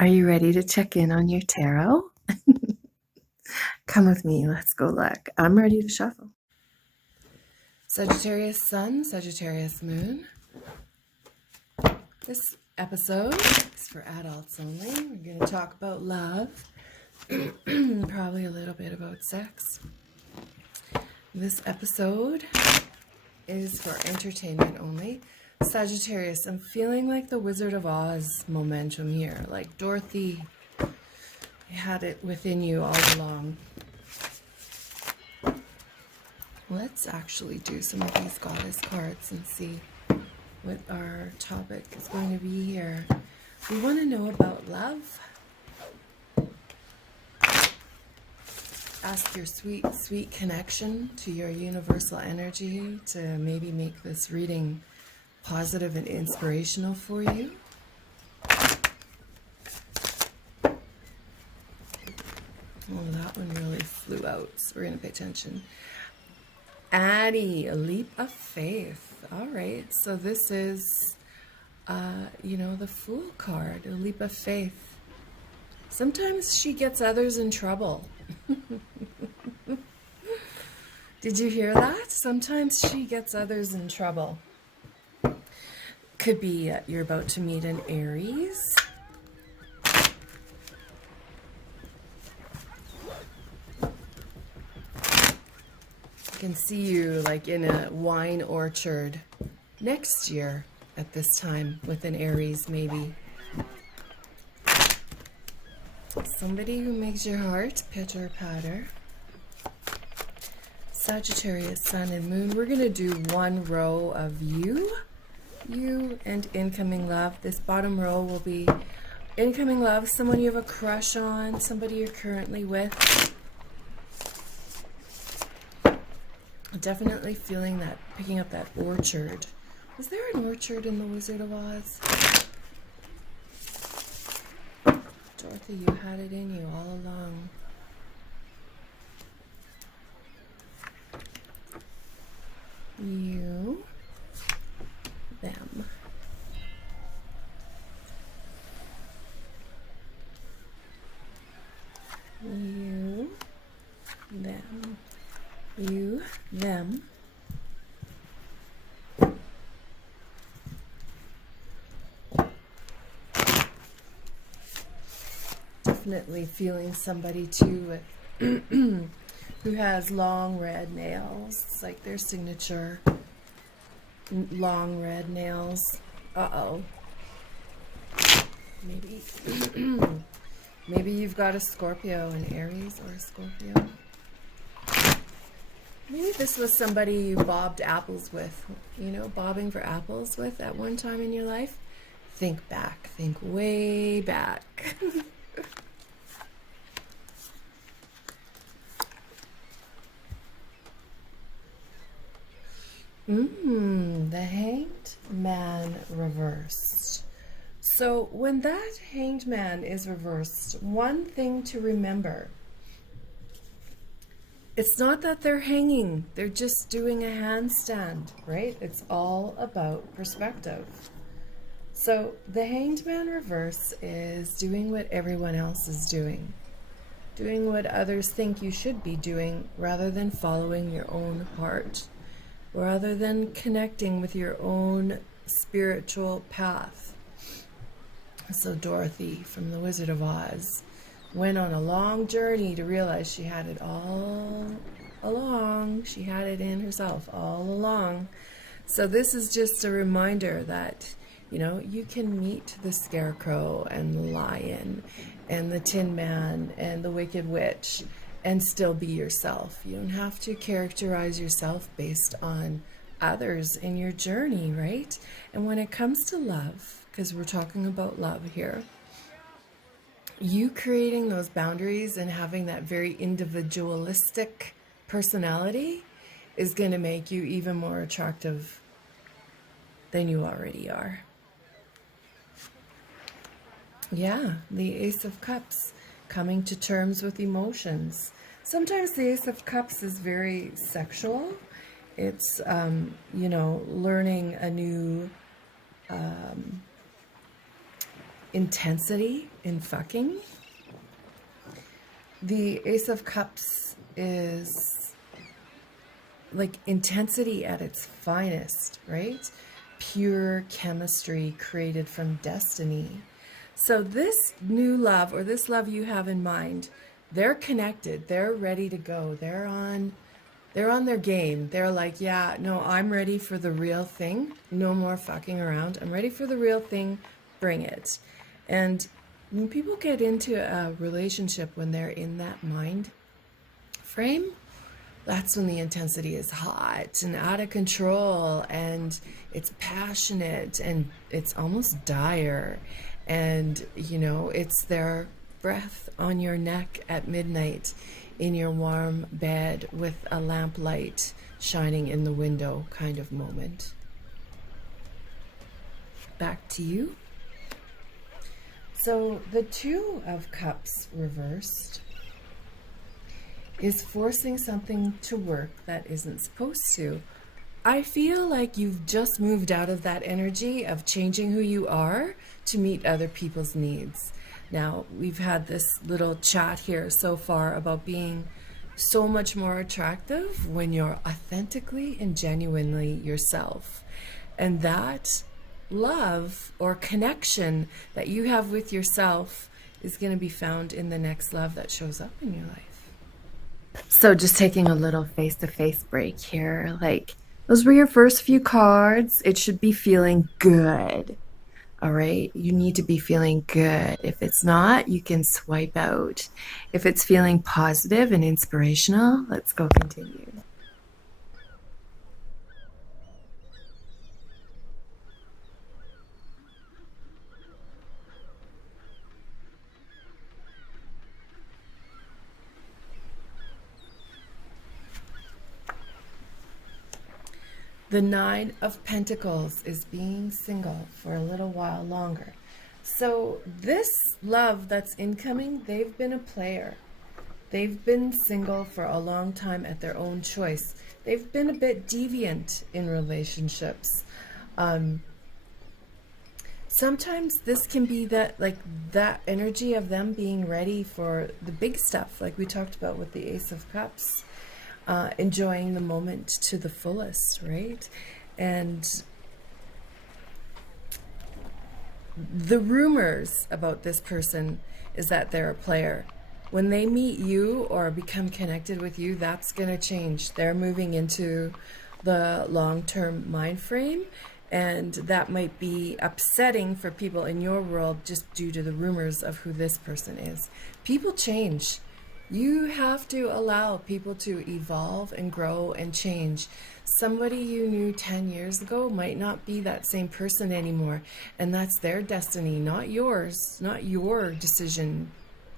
Are you ready to check in on your tarot? Come with me, let's go look. I'm ready to shuffle. Sagittarius Sun, Sagittarius Moon. This episode is for adults only. We're going to talk about love, probably a little bit about sex. This episode is for entertainment only. Sagittarius, I'm feeling like the Wizard of Oz momentum here, like Dorothy had it within you all along. Let's actually do some of these goddess cards and see what our topic is going to be here. We want to know about love. Ask your sweet, sweet connection to your universal energy to maybe make this reading positive and inspirational for you. Oh, that one really flew out, so we're going to pay attention. Addie, a leap of faith. All right, so this is, the Fool card, a leap of faith. Sometimes she gets others in trouble. Did you hear that? Sometimes she gets others in trouble. Could be you're about to meet an Aries. I can see you like in a wine orchard next year at this time with an Aries maybe. Somebody who makes your heart pitter patter. Sagittarius, Sun and Moon. We're going to do one row of you and incoming love. This bottom row will be incoming love, someone you have a crush on, somebody you're currently with. Definitely feeling that, picking up that orchard. Was there an orchard in the Wizard of Oz? Dorothy, you had it in you all along. You, them. You, them. You, them. Definitely feeling somebody too with who has long red nails. It's like their signature. Long red nails. Uh-oh. Maybe maybe you've got a Scorpio, an Aries or a Scorpio. Maybe this was somebody you bobbed apples with, bobbing for apples with at one time in your life. Think back. Think way back. The Hanged Man reversed. So when that Hanged Man is reversed, one thing to remember. It's not that they're hanging, they're just doing a handstand, right? It's all about perspective. So the Hanged Man reverse is doing what everyone else is doing what others think you should be doing rather than following your own heart, rather than connecting with your own spiritual path. So Dorothy from the Wizard of Oz went on a long journey to realize she had it all along. She had it in herself all along. So this is just a reminder that, you can meet the Scarecrow and the Lion and the Tin Man and the Wicked Witch and still be yourself. You don't have to characterize yourself based on others in your journey, right? And when it comes to love, because we're talking about love here, you creating those boundaries and having that very individualistic personality is going to make you even more attractive than you already are. Yeah, the Ace of Cups, coming to terms with emotions. Sometimes the Ace of Cups is very sexual. It's, learning a new intensity in fucking. The Ace of Cups is like intensity at its finest, right? Pure chemistry created from destiny. So this new love, or this love you have in mind, they're connected. They're ready to go. They're on their game. They're like, yeah, no, I'm ready for the real thing. No more fucking around. I'm ready for the real thing. Bring it. And when people get into a relationship, when they're in that mind frame, that's when the intensity is hot and out of control, and it's passionate, and it's almost dire. And, you know, it's their breath on your neck at midnight in your warm bed with a lamplight shining in the window kind of moment. Back to you. So the Two of Cups reversed is forcing something to work that isn't supposed to. I feel like you've just moved out of that energy of changing who you are to meet other people's needs. Now, we've had this little chat here so far about being so much more attractive when you're authentically and genuinely yourself. And that love or connection that you have with yourself is going to be found in the next love that shows up in your life. So just taking a little face-to-face break here. Like, those were your first few cards. It should be feeling good. All right? You need to be feeling good. If it's not, you can swipe out. If it's feeling positive and inspirational, let's go continue. The Nine of Pentacles is being single for a little while longer. So this love that's incoming, they've been a player. They've been single for a long time at their own choice. They've been a bit deviant in relationships. Sometimes this can be that, like, that energy of them being ready for the big stuff, like we talked about with the Ace of Cups. Enjoying the moment to the fullest, right? And the rumors about this person is that they're a player. When they meet you or become connected with you, that's going to change. They're moving into the long-term mind frame, and that might be upsetting for people in your world just due to the rumors of who this person is. People change. You have to allow people to evolve and grow and change. Somebody you knew 10 years ago might not be that same person anymore, and that's their destiny, not yours, not your decision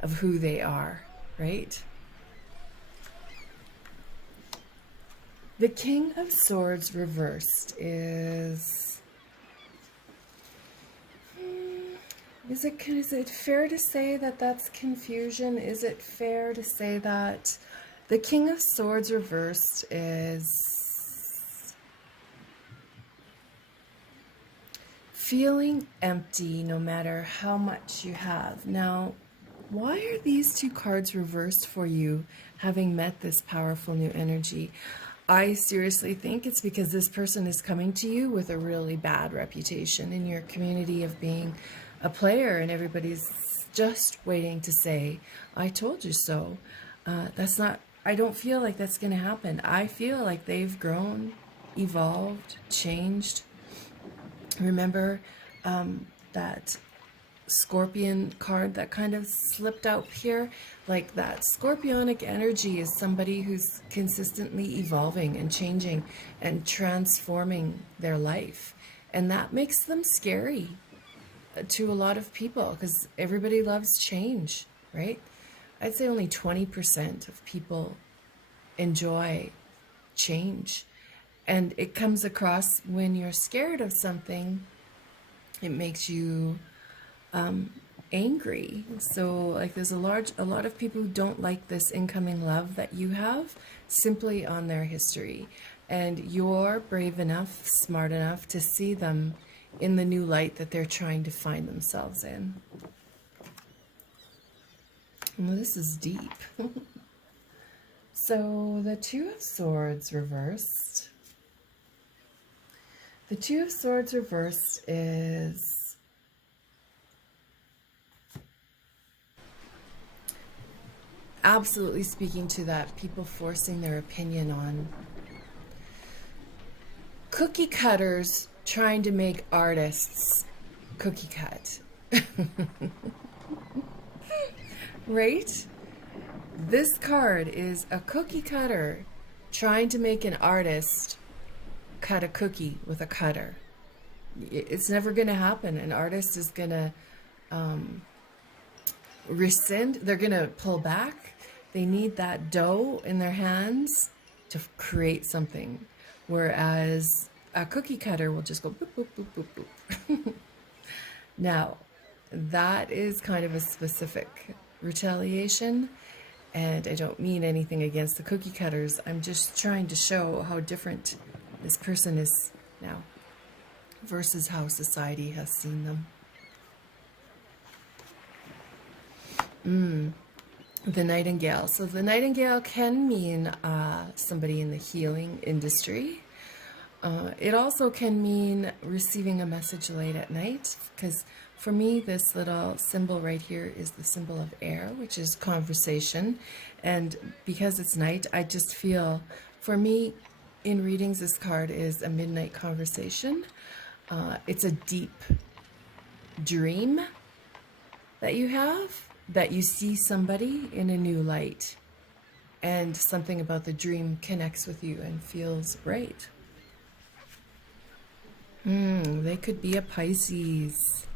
of who they are, right? The King of Swords reversed is... Is it fair to say that that's confusion? Is it fair to say that the King of Swords reversed is feeling empty no matter how much you have? Now, why are these two cards reversed for you, having met this powerful new energy? I seriously think it's because this person is coming to you with a really bad reputation in your community of being a player, and everybody's just waiting to say, I told you so. That's not, I don't feel like that's going to happen. I feel like they've grown, evolved, changed. Remember that Scorpion card that kind of slipped out here? Like, that scorpionic energy is somebody who's consistently evolving and changing and transforming their life. And that makes them scary to a lot of people, because everybody loves change, right? I'd say only 20% of people enjoy change. And it comes across when you're scared of something, it makes you angry. So, like, there's a lot of people who don't like this incoming love that you have simply on their history. And you're brave enough, smart enough to see them in the new light that they're trying to find themselves in. Well, this is deep. So the Two of Swords reversed. The Two of Swords reversed is absolutely speaking to that people forcing their opinion on cookie cutters trying to make artists cookie cut. Right? This card is a cookie cutter trying to make an artist cut a cookie with a cutter. It's never going to happen. An artist is going to rescind. They're going to pull back. They need that dough in their hands to create something. Whereas a cookie cutter will just go boop, boop, boop, boop, boop. Now, that is kind of a specific retaliation. And I don't mean anything against the cookie cutters. I'm just trying to show how different this person is now versus how society has seen them. The Nightingale. So the Nightingale can mean somebody in the healing industry. It also can mean receiving a message late at night, because for me, this little symbol right here is the symbol of air, which is conversation. And because it's night, I just feel, for me, in readings, this card is a midnight conversation. It's a deep dream that you have, that you see somebody in a new light, and something about the dream connects with you and feels right. They could be a Pisces.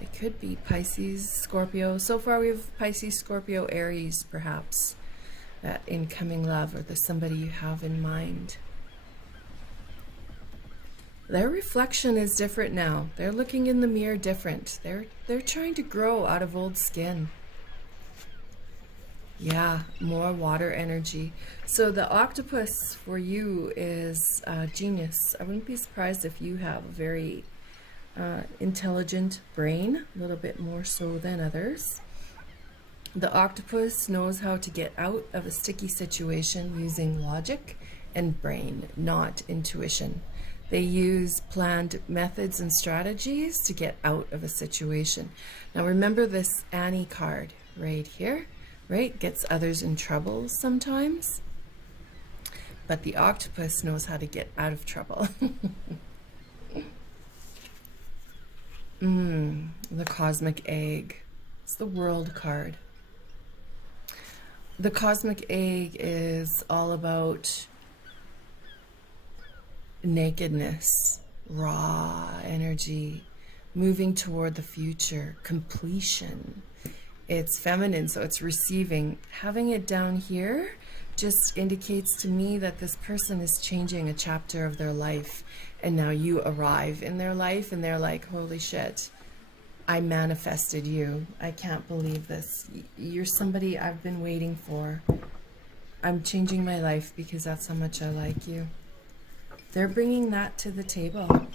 They could be Pisces, Scorpio. So far we have Pisces, Scorpio, Aries, perhaps. That incoming love, or the somebody you have in mind. Their reflection is different now. They're looking in the mirror different. They're trying to grow out of old skin. Yeah, more water energy. So the octopus for you is genius. I wouldn't be surprised if you have a very intelligent brain, a little bit more so than others. The octopus knows how to get out of a sticky situation using logic and brain, not intuition. They use planned methods and strategies to get out of a situation. Now remember this Annie card right here, right? Gets others in trouble sometimes. But the octopus knows how to get out of trouble. The cosmic egg. It's the world card. The cosmic egg is all about nakedness, raw energy, moving toward the future, completion. It's feminine, so it's receiving. Having it down here just indicates to me that this person is changing a chapter of their life, and now you arrive in their life and they're like, holy shit, I manifested you. I can't believe this. You're somebody I've been waiting for. I'm changing my life because that's how much I like you. They're bringing that to the table.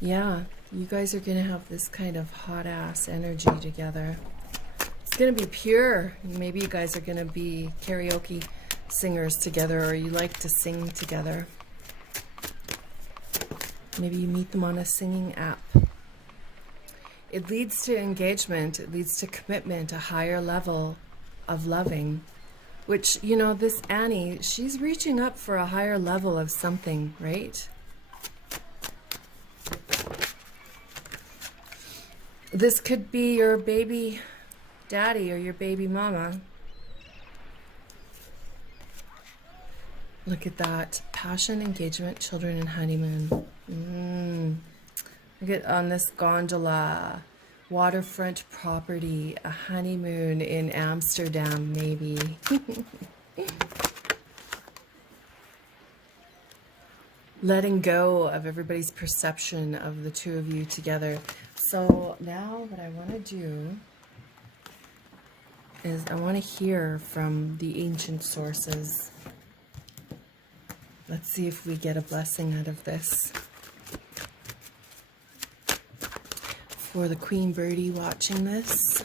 Yeah, you guys are going to have this kind of hot ass energy together. It's going to be pure. Maybe you guys are going to be karaoke singers together, or you like to sing together. Maybe you meet them on a singing app. It leads to engagement. It leads to commitment, a higher level of loving, which, you know, this Annie, she's reaching up for a higher level of something, right? This could be your baby daddy or your baby mama. Look at that. Passion, engagement, children, and honeymoon. Look at on this gondola. Waterfront property. A honeymoon in Amsterdam, maybe. letting go of everybody's perception of the two of you together. So now what I want to do is I want to hear from the ancient sources. Let's see if we get a blessing out of this. For the Queen Birdie watching this.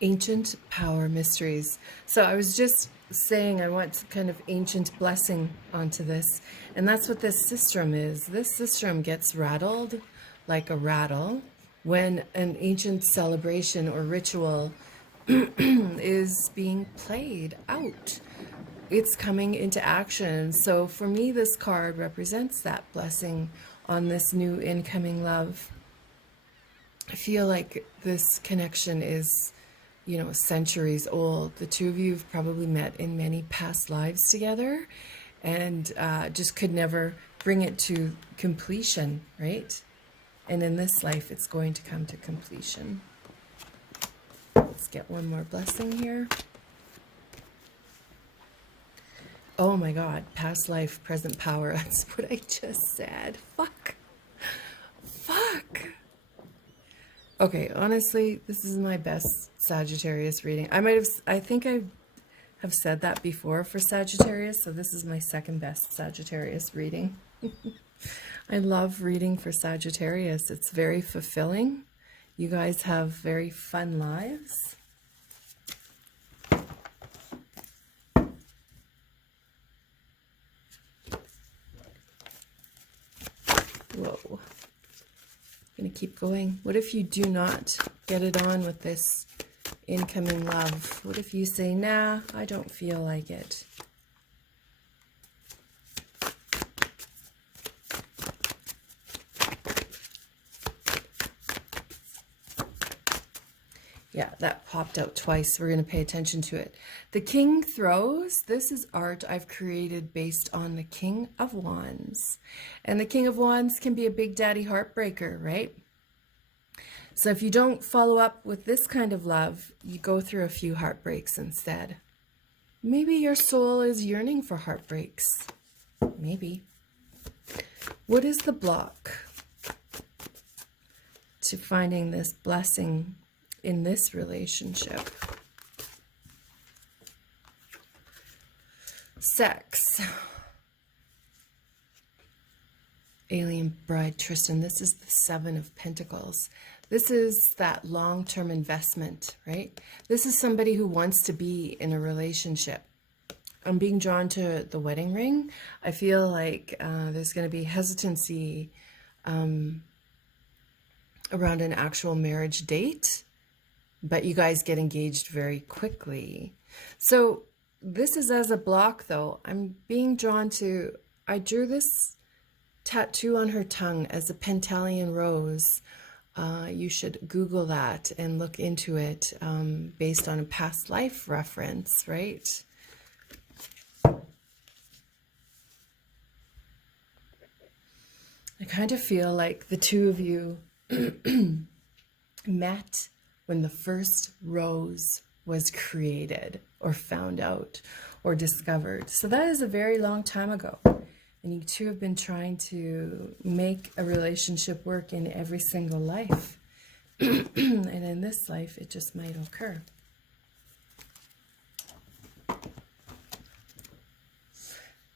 Ancient power mysteries. So I was just saying I want some kind of ancient blessing onto this. And that's what this sistrum is. This sistrum gets rattled like a rattle when an ancient celebration or ritual is being played out. It's coming into action. So for me, this card represents that blessing on this new incoming love. I feel like this connection is, you know, centuries old. The two of you have probably met in many past lives together and just could never bring it to completion, right? And in this life, it's going to come to completion. Let's get one more blessing here. Oh my God, past life, present power. That's what I just said. Fuck. Fuck. Okay, honestly, this is my best Sagittarius reading. I think I have said that before for Sagittarius, so this is my second best Sagittarius reading. I love reading for Sagittarius. It's very fulfilling. You guys have very fun lives. Whoa. I'm going to keep going. What if you do not get it on with this incoming love? What if you say, nah, I don't feel like it? Yeah, that popped out twice. We're going to pay attention to it. The King throws. This is art I've created based on the King of Wands. And the King of Wands can be a big daddy heartbreaker, right? So if you don't follow up with this kind of love, you go through a few heartbreaks instead. Maybe your soul is yearning for heartbreaks. Maybe. What is the block to finding this blessing in this relationship? Sex. Alien Bride Tristan. This is the Seven of Pentacles. This is that long-term investment, right? This is somebody who wants to be in a relationship. I'm being drawn to the wedding ring. I feel like there's going to be hesitancy around an actual marriage date, but you guys get engaged very quickly. So this is as a block, though. I'm being drawn to, I drew this tattoo on her tongue as a Pentalian rose. You should Google that and look into it based on a past life reference, right? I kind of feel like the two of you met when the first rose was created or found out or discovered. So that is a very long time ago. And you two have been trying to make a relationship work in every single life. And in this life, it just might occur.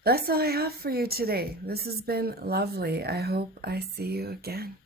That's all I have for you today. This has been lovely. I hope I see you again.